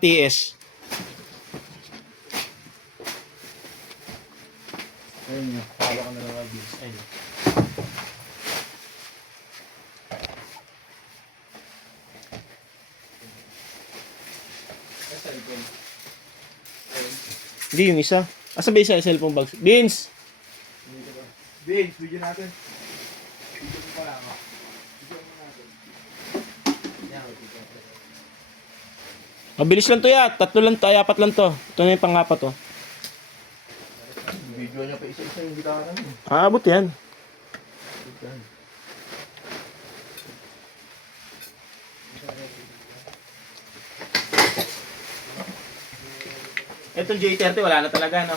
TS. Ayun nga, hawak ka na lang ang ayun. Hindi yung isa. Asa ba isa yung cellphone bags? Vince! Vince, video natin. Video mo pala ako. Video mo natin. Yan, video. Mabilis lang to ya. 3 lang to, ay 4 lang to. Ito na yung pang-4 to. Video niya pa isa-isa yung gitara niya. Aabot yan. Itong J30 wala na talaga, no?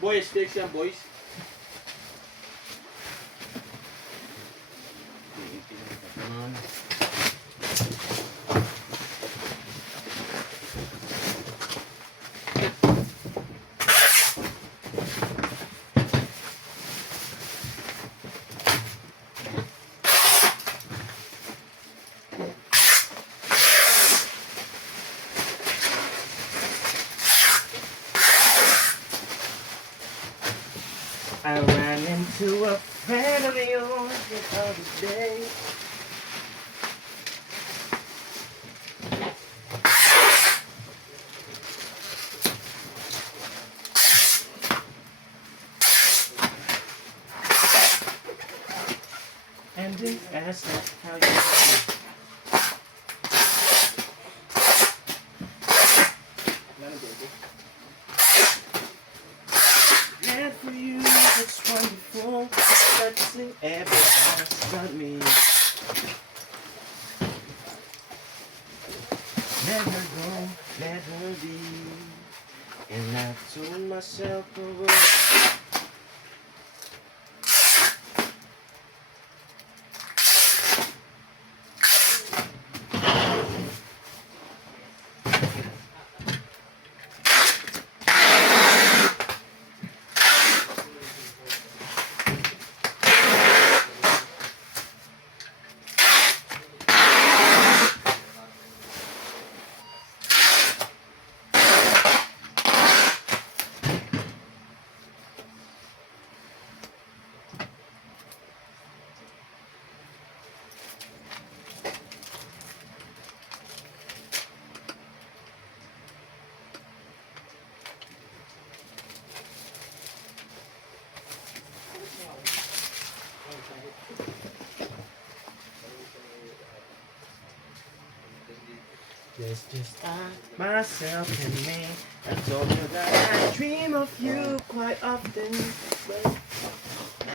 Boys, fix yan, boys. I ran into a friend of yours the other day. And he asked us how you feel. And for you, it's wonderful. Touching every around me. Let her go, let her be. And I told myself a word. It's just I, myself, and me. I told you that I dream of you quite often, but